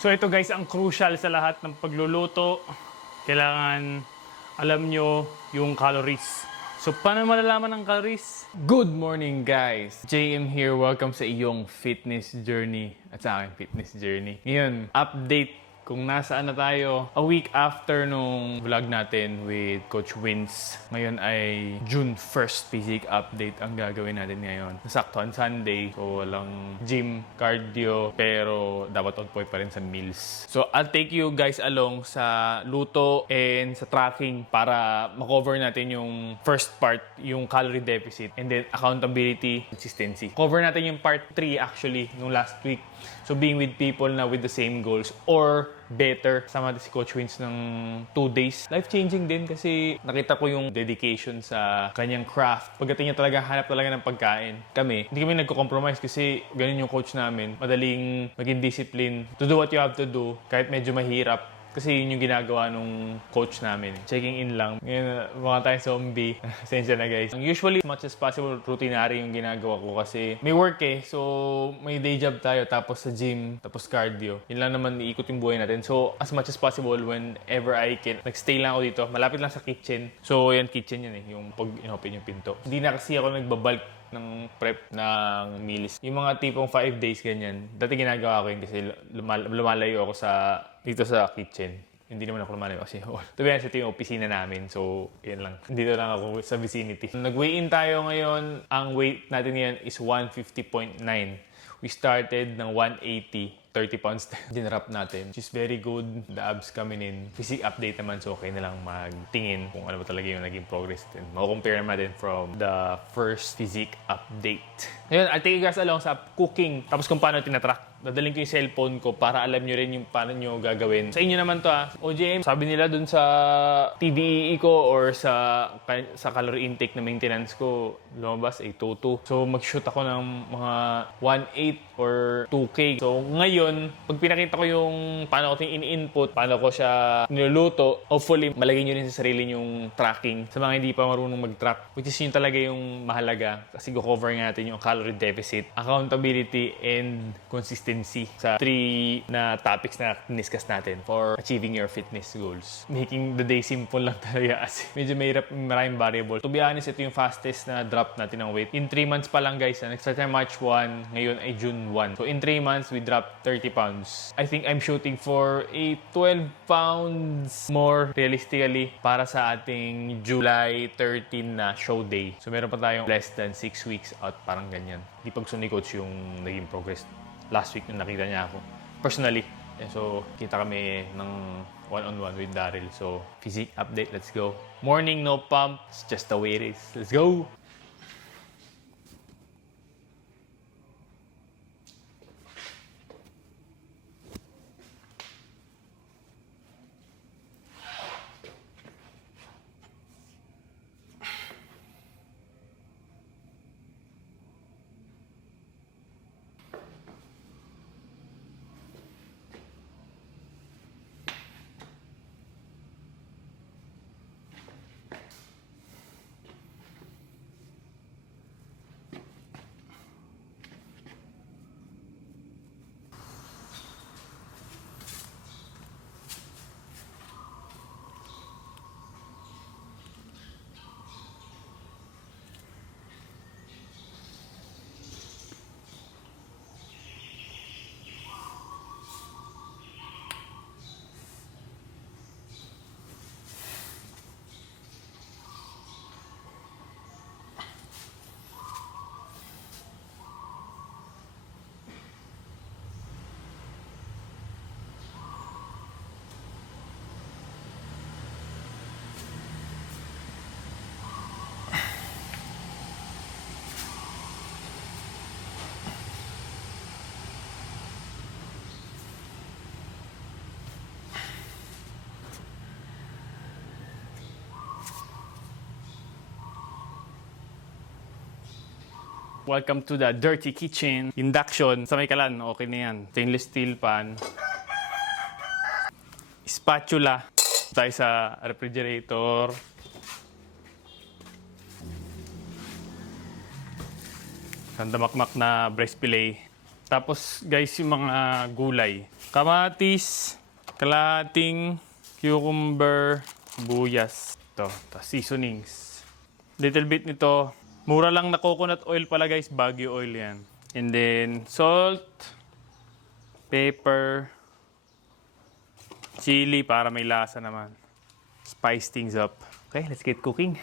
So ito guys, ang crucial sa lahat ng pagluluto, kailangan alam nyo yung calories. So paano malalaman ang calories? Good morning guys! JM here, welcome sa iyong fitness journey at sa aking fitness journey. Ngayon, update kung nasaan na tayo. A week after nung vlog natin with Coach Wins. Ngayon ay June 1st physique update ang gagawin natin ngayon. Nasaktuhan Sunday, so walang gym, cardio, pero dapat on point pa rin sa meals. So I'll take you guys along sa luto and sa tracking para makover natin yung first part, yung calorie deficit, and then accountability, consistency. Cover natin yung part 3 actually nung last week. So being with people na with the same goals or better. Sama natin si Coach Wins ng 2 days. Life-changing din kasi nakita ko yung dedication sa kanyang craft. Pagdating niya talaga, hanap talaga ng pagkain. Kami, hindi kami nagko-compromise kasi ganun yung coach namin. Madaling maging discipline to do what you have to do kahit medyo mahirap. Kasi yun yung ginagawa nung coach namin. Checking in lang. Ngayon, mga tayong zombie. Sensya na guys. Usually, as much as possible, routinary yung ginagawa ko kasi may work eh. So, may day job tayo, tapos sa gym, tapos cardio. Yun lang naman iikot yung buhay natin. So, as much as possible, whenever I can, nag-stay lang ako dito. Malapit lang sa kitchen. So, yan, kitchen yan eh. Yung pag inopen yung pinto. Hindi na kasi ako nagbabalk ng prep ng meals. Yung mga tipong 5 days ganyan. Dati ginagawa ko yun kasi lumalayo ako dito sa kitchen. Hindi naman ako lumalayo kasi to be honest, ito yung opisina namin. So, yan lang. Dito lang ako sa vicinity. Nag-weigh-in tayo ngayon. Ang weight natin ngayon is 150.9. We started ng 180. 30 pounds dinrap natin, which is very good. The abs coming in. Physique update naman, so okay na lang magtingin kung ano ba talaga yung naging progress din. Mako-compare natin from the first physique update. Ngayon, I'll take you guys along sa cooking. Tapos kung paano tinatrack. Dadaling ko yung cellphone ko para alam nyo rin yung paano nyo gagawin. Sa inyo naman to OJM, sabi nila dun sa TDEE ko or sa calorie intake na maintenance ko, lumabas ay 2.2. So mag-shoot ako ng mga 1.8 or 2K. So ngayon, pag pinakita ko yung paano ko in-input, paano ko siya niluluto, hopefully malagay nyo rin sa sarili yung tracking. Sa mga hindi pa marunong mag-track, which is yun talaga yung mahalaga. Kasi go-cover natin yung calorie deficit, accountability, and consistency sa 3 na topics na discuss natin for achieving your fitness goals. Making the day simple lang talaga kasi medyo mahirap, maraming variable. To be honest, ito yung fastest na drop natin ng weight. In 3 months pa lang guys, nag-start tayo March 1, ngayon ay June 1. So in 3 months, we dropped 30 pounds. I think I'm shooting for a 12 pounds more realistically para sa ating July 13 na show day. So meron pa tayong less than 6 weeks out, parang ganyan. Di pag ni coach yung naging progress last week nung nakita niya ako. Personally. So, kita kami ng one-on-one with Daryl. So, physique update. Let's go. Morning, no pump. It's just the way it is. Let's go! Welcome to the dirty kitchen. Induction. Sa may kalan, okay na yan. Stainless steel pan. Spatula. Tayo sa refrigerator. Sandamakmak na breast fillet. Tapos guys, yung mga gulay. Kamatis, kalahating cucumber, buyas. Ito, seasonings. Little bit nito. Mura lang na coconut oil pala guys, Baguio oil yan. And then salt, pepper, chili para may lasa naman. Spice things up. Okay, let's get cooking.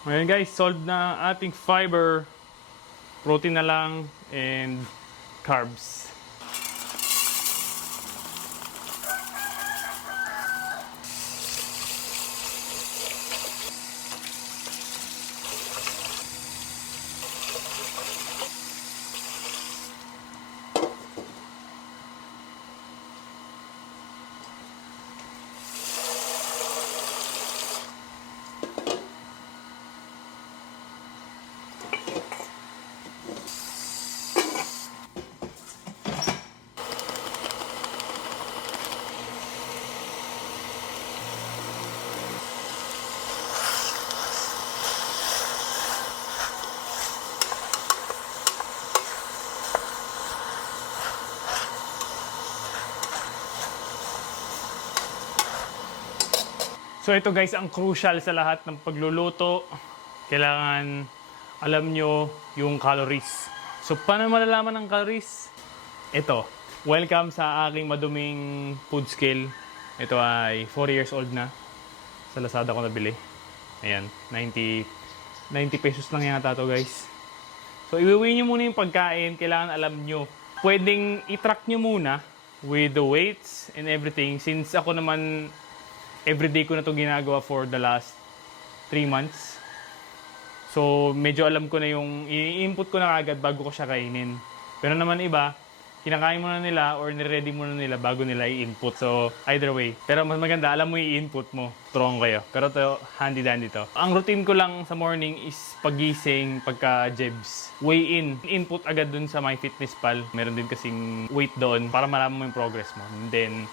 Ngayon guys, solved na ating fiber. Protein na lang and carbs. So ito guys, ang crucial sa lahat ng pagluluto, kailangan alam nyo yung calories. So paano malalaman ang calories? Ito, welcome sa aking maduming food scale. Ito ay 4 years old na. Sa Lazada ko nabili. Ayan, 90 pesos lang yata to guys. So iwiwi nyo muna yung pagkain, kailangan alam nyo. Pwedeng i-track nyo muna with the weights and everything. Since ako naman, everyday ko na to ginagawa for the last 3 months. So, medyo alam ko na yung i-input ko na agad bago ko siya kainin. Pero naman iba, kinakain muna nila or niready muna nila bago nila i-input. So, either way. Pero mas maganda, alam mo i-input mo. Strong kayo. Pero to, handy-dandy to. Ang routine ko lang sa morning is pagising, pagka-jebs. Weigh in. Input agad dun sa MyFitnessPal. Meron din kasing weight doon para malaman mo yung progress mo. And then,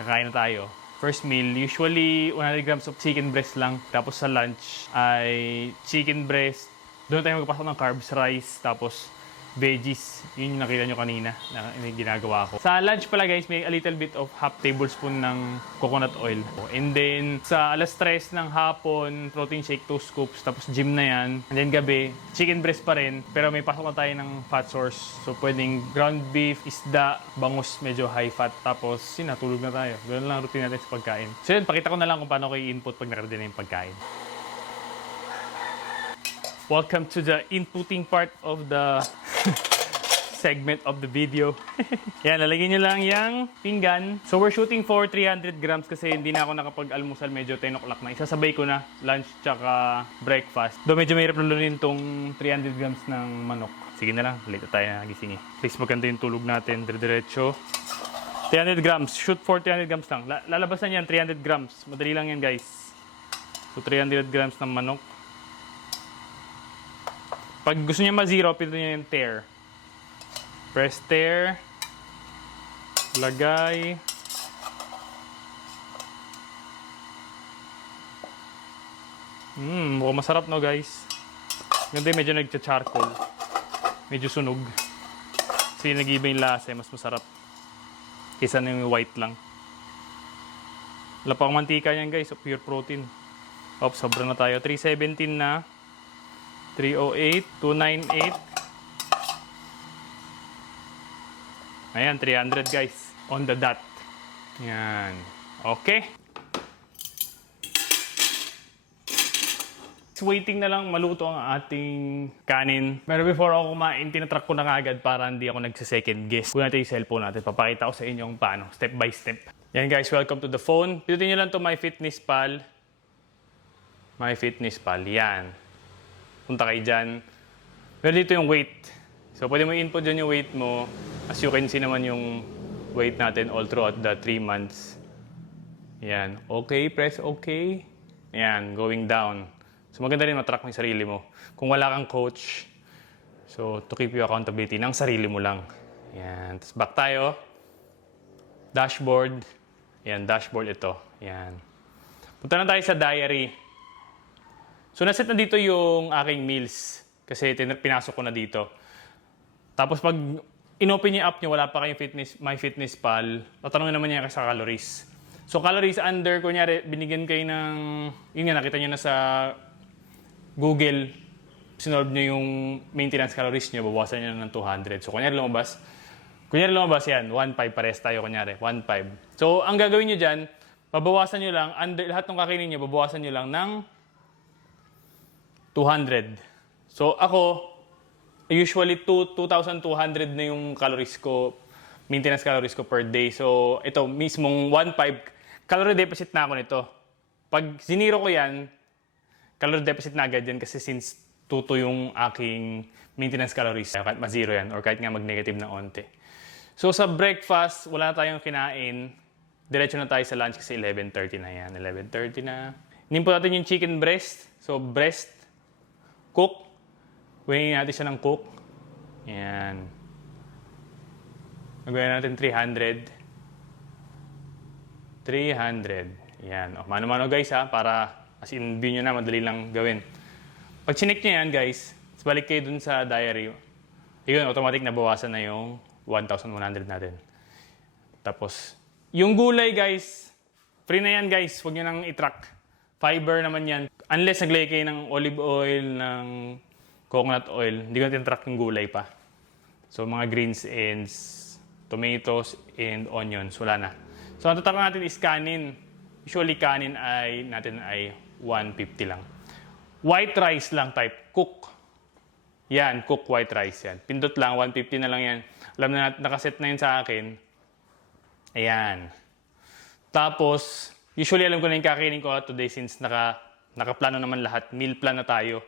kakain na tayo. First meal, usually 100 grams of chicken breast lang. Tapos sa lunch ay chicken breast. Doon tayo magpasok ng carbs, rice, tapos veggies. Yun yung nakita nyo kanina na ginagawa ko. Sa lunch pala guys, may a little bit of half tablespoon ng coconut oil. And then sa alas 3 ng hapon, protein shake 2 scoops. Tapos gym na yan. And then gabi, chicken breast pa rin. Pero may pasok na tayo ng fat source. So pwedeng ground beef, isda, bangus medyo high fat. Tapos yun, natulog na tayo. Ganun lang routine natin sa pagkain. So yun, pakita ko na lang kung paano ko i-input pag nakaready na yung pagkain. Welcome to the inputting part of the segment of the video. Yan, lalagyan nyo lang yung pinggan. So we're shooting for 300 grams kasi hindi na ako nakapag-almusal, medyo 10 o'clock na. Isasabay ko na lunch tsaka breakfast. Do medyo mahirap lulunin tong 300 grams ng manok. Sige na lang, late tayo nagising eh. Please maganda yung tulog natin, dire-diretso. 300 grams, shoot for 300 grams lang. Lalabas na yan, 300 grams. Madali lang yan guys. So 300 grams ng manok. Pag gusto niya ma-zero, pito niya yung tear. Press tear. Lagay. Mukhang masarap no guys. Ganda yung medyo nagcha-charcoal. Medyo sunog. Kasi nag-iba yung lasa, mas masarap. Kaysa na yung white lang. Wala pa akong mantika yan guys, pure protein. Oops, sobra na tayo. 317 na. 308, 298. Ayan, 300 guys. On the dot. Yan. Okay. Waiting na lang maluto ang ating kanin. Pero before ako kumain, tinatrack ko na kagad para hindi ako nagsa-second guess. Kunin natin yung cellphone natin. Papakita ko sa inyo kung paano, step by step. Yan guys, welcome to the phone. Pindutin nyo lang to MyFitnessPal. MyFitnessPal, yan. Punta kayo dyan. Pero dito yung weight. So pwede mo input dyan yung weight mo. As you can see naman yung weight natin all throughout the 3 months. Yan. Okay, press okay. Yan, going down. So maganda rin matrack mo yung sarili mo. Kung wala kang coach, so to keep your accountability ng sarili mo lang. Yan. Tapos back tayo. Dashboard. Yan, dashboard ito. Yan. Punta na tayo sa diary. So naset na dito yung aking meals. Kasi pinasok ko na dito. Tapos pag in-open yung app nyo, wala pa kayong MyFitnessPal, tatanungin naman niya sa calories. So calories under, kunyari, binigyan kayo ng, yun nga, nakita nyo na sa Google, sinolve nyo yung maintenance calories nyo, babawasan nyo ng 200. So, kunyari lumabas yan, 1.5 pares tayo, kunyari, 1.5. So, ang gagawin nyo dyan, babawasan nyo lang, lahat ng kakainin nyo, babawasan nyo lang ng 200. So, ako, usually 2,200 na yung calories ko, maintenance calories ko per day. So, ito, mismong 1.5, calorie deficit na ako nito. Pag siniro ko yan, calorie deficit na agad yan kasi since 2 yung aking maintenance calories. Kahit ma-zero yan or kahit nga mag-negative na onte. So sa breakfast, wala na tayong kinain. Diretso na tayo sa lunch kasi 11:30 na yan. 11:30 na. Inimput natin yung chicken breast. So breast, cook. Wingin natin siya ng cook. Yan. Nagawin natin 300. 300. Yan. O, mano-mano guys ha, para as in, view nyo na, madali lang gawin. Pag chinek nyo yan, guys, balik kayo dun sa diary. Ayun, automatic nabawasan na yung 1,100 natin. Tapos, yung gulay, guys, free na yan, guys. Huwag nyo nang i-track. Fiber naman yan. Unless naglagay kayo ng olive oil, ng coconut oil, hindi ko natin track yung gulay pa. So, mga greens and tomatoes and onions, wala na. So, ang tatak natin is kanin. Usually, kanin natin ay 150 lang. White rice lang type, cook. Yan, cook white rice yan. Pindot lang, 150 na lang yan. Alam na nakaset na yun sa akin. Ayan. Tapos, usually alam ko na yung kakainin ko today since nakaplano naman lahat. Meal plan na tayo.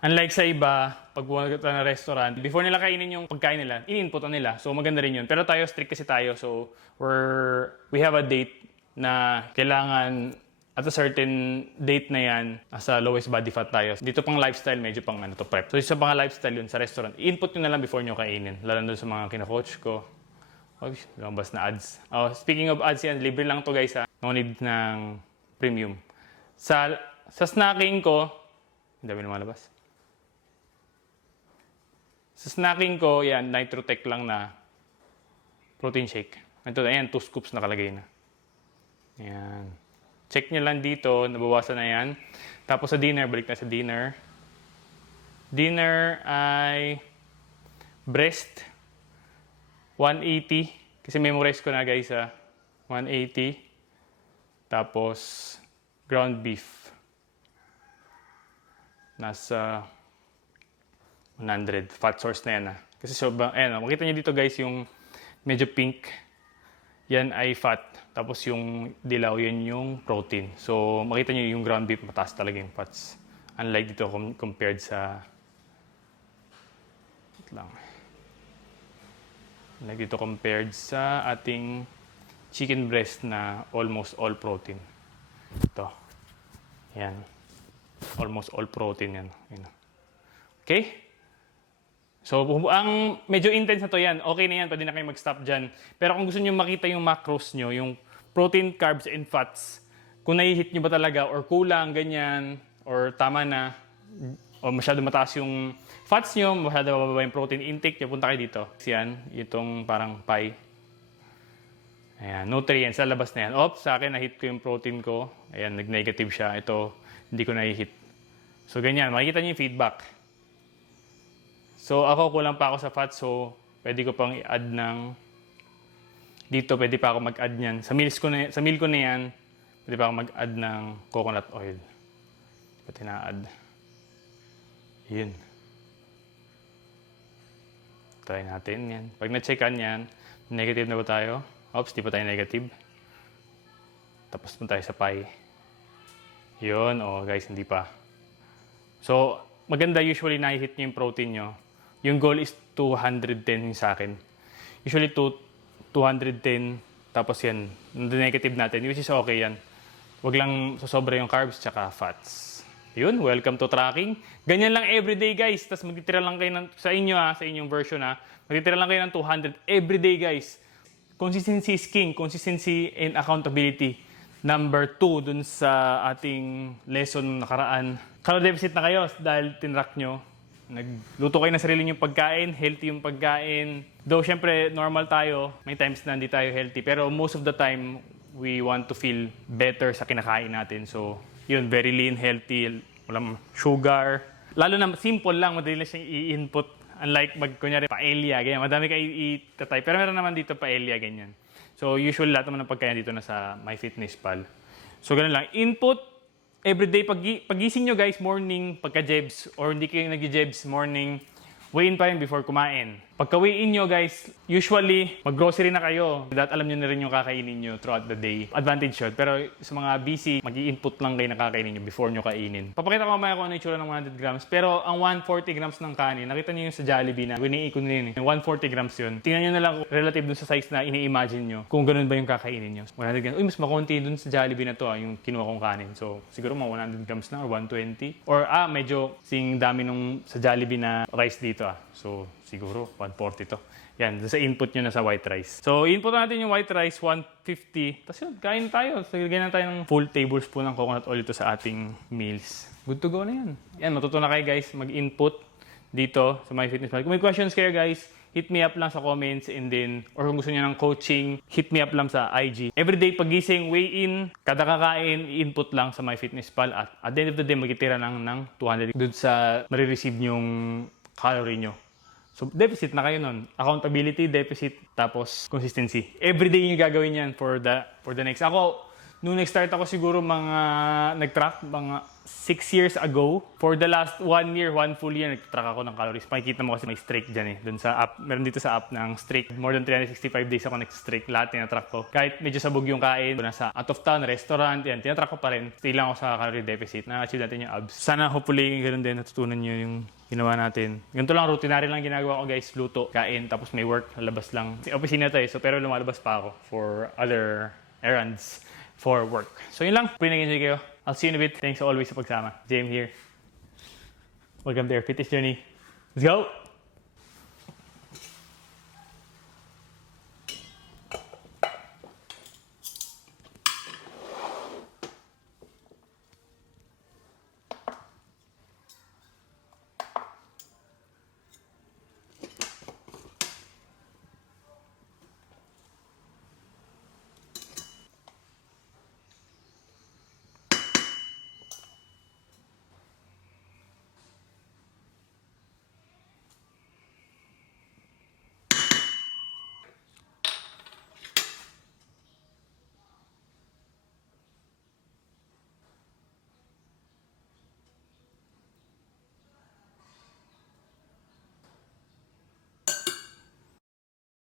Unlike sa iba, pag pumunta na restaurant, before nila kainin yung pagkain nila, in-inputan nila. So maganda rin yun. Pero tayo, strict kasi tayo. So, we have a date na kailangan at a certain date na yan, sa lowest body fat tayo. Dito pang lifestyle, medyo pang to prep. So sa mga lifestyle yun sa restaurant, input nyo na lang before nyo kainin. Lalo doon sa mga kina-coach ko. Oh, lumabas na ads. Oh, speaking of ads yan, libre lang to guys ha. No need ng premium. Sa snacking ko, ang dami lumalabas. Sa snacking ko, yan, Nitrotech lang na protein shake. Ito, ayan, 2 scoops nakalagay na. Ayan. Check nyo lang dito, nabawasan na yan. Tapos sa dinner, balik na sa dinner. Dinner ay breast, 180. Kasi memorize ko na guys 180. Tapos ground beef. Nasa 100. Fat source na yan Kasi ayan, makita nyo dito guys yung medyo pink. Yan ay fat. Tapos yung dilaw, yan yung protein. So, makita nyo yung ground beef, mataas talaga yung fats. Unlike dito compared sa... Unlike dito compared sa ating chicken breast na almost all protein. Ito. Yan. Almost all protein yan. Okay? So, ang medyo intense na to yan. Okay na yan, pwede na kayo mag-stop dyan. Pero kung gusto nyo makita yung macros nyo, yung protein, carbs, and fats, kung nai-hit nyo ba talaga, or kulang, ganyan, or tama na, o masyado mataas yung fats nyo, masyado mababa yung protein intake nyo, punta kayo dito. Yan, itong parang pie. Ayan, nutrients, lalabas na yan. Oops, sa akin, na-hit ko yung protein ko. Ayan, nag-negative siya. Ito, hindi ko na-hit. So, ganyan, makikita nyo yung feedback. So, ako kulang pa ako sa fat, so pwede ko pang i-add ng dito, pwede pa ako mag-add niyan. Sa meal ko na yan, pwede pa ako mag-add ng coconut oil. Ba't ina-add? Yun. Try natin yan. Pag na-checkan yan, negative na ba tayo? Oops, di pa tayo negative. Tapos punta tayo sa pi. Yun, guys, hindi pa. So, maganda usually na-hit nyo yung protein nyo. Yung goal is 210 yung sa akin. Usually 210, tapos yan, negative natin, which is okay yan. Huwag lang sosobra yung carbs tsaka fats. Yun, welcome to tracking. Ganyan lang everyday, guys. Tapos magtitira lang kayo sa inyo, sa inyong version, magtitira lang kayo ng 200 everyday, guys. Consistency is king. Consistency and accountability. Number 2 dun sa ating lesson nakaraan. Calorie deficit na kayo dahil tinrack nyo. Nagluto kayo ng sarili nyong pagkain, healthy yung pagkain. Though, syempre, normal tayo. May times na hindi tayo healthy. Pero most of the time, we want to feel better sa kinakain natin. So, yun, very lean, healthy, walang sugar. Lalo na simple lang, madali lang siyang i-input. Unlike, kunyari, paella, ganyan. Madami kayo i-type. Pero meron naman dito paella, ganyan. So, usually, lahat naman ng pagkain dito na sa MyFitnessPal. So, ganun lang. Input, everyday, pagising nyo guys, morning, pagka-jebs, or hindi kayo nag-jebs morning, weigh-in pa rin before kumain. Pagka weigh-in nyo guys, usually, mag-grocery na kayo. That alam nyo na rin yung kakainin nyo throughout the day. Advantage yun. Pero sa mga busy, mag-i-input lang kayo na kakainin nyo before nyo kainin. Papakita ko mamaya kung ano yung tsura ng 100 grams. Pero ang 140 grams ng kanin, nakita nyo yung sa Jollibee na winiikon nyo yun. 140 grams yun. Tingnan nyo na lang relative dun sa size na ini-imagine nyo kung ganun ba yung kakainin nyo. 100 grams. Uy, mas makonti dun sa Jollibee na to, yung kinuha kong kanin. So, siguro mga 100 grams na or 120. Or, medyo sing dami nung sa Jollibee na rice dito. So, siguro 140 to. Yan, sa input nyo na sa white rice. So, input natin yung white rice, 150. Tapos yun, kain tayo. So, ganyan tayo ng full tablespoon ng coconut oil ito sa ating meals. Good to go na yan. Yan, matuto na kayo guys mag-input dito sa MyFitnessPal. Kung may questions kayo guys, hit me up lang sa comments and then, or kung gusto niyo ng coaching, hit me up lang sa IG. Everyday pagising, weigh-in, kada kakain, input lang sa MyFitnessPal at the end of the day, magtitira ng 200 dun sa marireceive nyong calorie nyo. So, deficit na kayo nun. Accountability, deficit, tapos consistency. Everyday yung gagawin yan for the next. Ako, nung nag-start ako siguro nag-track, mga 6 years ago. For the last 1 year, 1 full year, nag-track ako ng calories. Makikita mo kasi may streak dyan Dun sa app, meron dito sa app ng streak. More than 365 days ako nag-streak. Lahat tinatrack ko. Kahit medyo sabog yung kain, nasa out of town, restaurant, yan, tinatrack ko pa rin. Stay lang ako sa calorie deficit. Na-achieve natin yung abs. Sana hopefully ganoon din, natutunan nyo yung ginawa natin. Ganito lang, routinary lang ginagawa ko guys. Luto, kain, tapos may work, labas lang. Opisina to so pero lumalabas pa ako for other errands for work. So yun lang. Kung nag-enjoy kayo, I'll see you in a bit. Thanks always sa pagsama. JM here. Welcome to our fitness journey. Let's go!